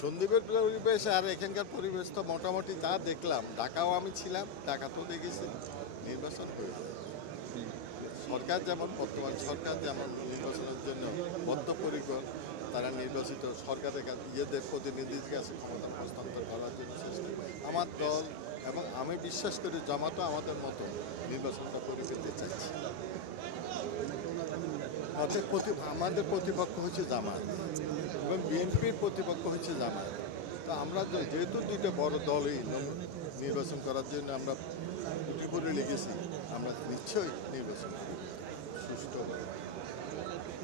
সন্দীপের পরিবেশ আর এখানকার পরিবেশ তো মোটামুটি যা দেখলাম, ঢাকাও আমি ছিলাম, ঢাকাতেও দেখেছি নির্বাচন করে সরকার যেমন বর্তমান সরকার যেমন নির্বাচনের জন্য বদ্ধপরিকর, তারা নির্বাচিত সরকারের কাছে ইয়েদের প্রতিনিধির কাছে ক্ষমতা হস্তান্তর করার জন্য চেষ্টা। আমার দল এবং আমি বিশ্বাস করি জামাতও আমাদের মতো নির্বাচনটা করে ফেলতে চাইছি। আমাদের প্রতিপক্ষ হচ্ছে জামাত এবং বিএনপির প্রতিপক্ষ হচ্ছে জামাত। তো আমরা যেহেতু দুইটা বড় দলই নির্বাচন করার জন্য আমরা উঠে পড়ে লেগেছি, আমরা নিশ্চয়ই নির্বাচন সুষ্ঠু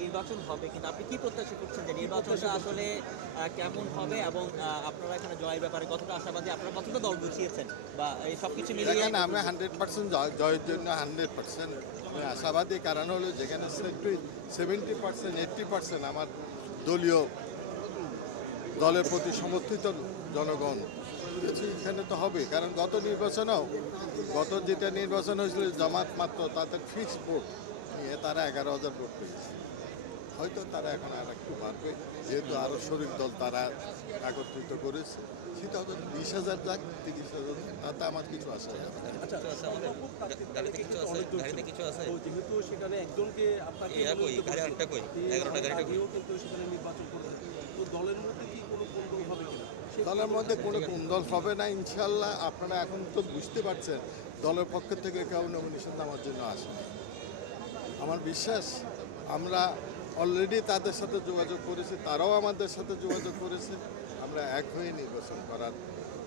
নির্বাচন হবে, কিন্তু আপনি কি প্রত্যাশা করছেন যে নির্বাচনটা আসলে কেমন হবে এবং আপনারা এখানে জয়ের ব্যাপারে কতটা আশাবাদী, আপনারা কতটা দল গুছিয়েছেন বা এই সব কিছু মিলিয়ে? আমি 100% জয়ের জন্য 100% আশাবাদী। কারণ হলো যেখানে 70% 80% আমার দলের প্রতি সমর্থিত জনগণ, এখানে তো হবে। কারণ গত যেটা নির্বাচন হয়েছিল জামাত মাত্র তাদের ফিক্সড ভোট নিয়ে তারা 11,000 ভোট পেয়েছে। হয়তো তারা এখন আর একটু বাড়বে, যেহেতু আরও শরিক দল তারা একত্রিত করেছে। সেটা হয়তো 20,000 যাক, 30,000 তাতে আমার কিছু আসে যায় না। যেহেতু সেখানে একজনকে আপনাকে কিন্তু সেখানে নির্বাচন করবে, তো দলের মধ্যে কি কোনো কোন্দল হবে কিনা? দলের মধ্যে কোনো কোন্দল হবে না ইনশাল্লাহ। আপনারা এখন তো বুঝতে পারছেন দলের পক্ষ থেকে কেউ নমিনেশন দেওয়ার জন্য আসে না। আমার বিশ্বাস আমরা অলরেডি তাদের সাথে যোগাযোগ করেছি, তারাও আমাদের সাথে যোগাযোগ করেছে। আমরা এক হয়ে নির্বাচন করার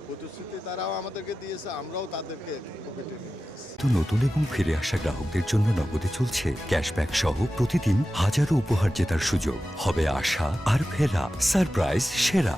প্রতিশ্রুতি তারাও আমাদেরকে দিয়েছে, আমরাও তাদেরকে পকেটে নিয়ে তো নতুন এবং ফিরে আসা গ্রাহকদের জন্য নগদে চলছে ক্যাশব্যাক সহ প্রতিদিন হাজারো উপহার জেতার সুযোগ। হবে আশা আর ফেরা, সারপ্রাইজ সেরা।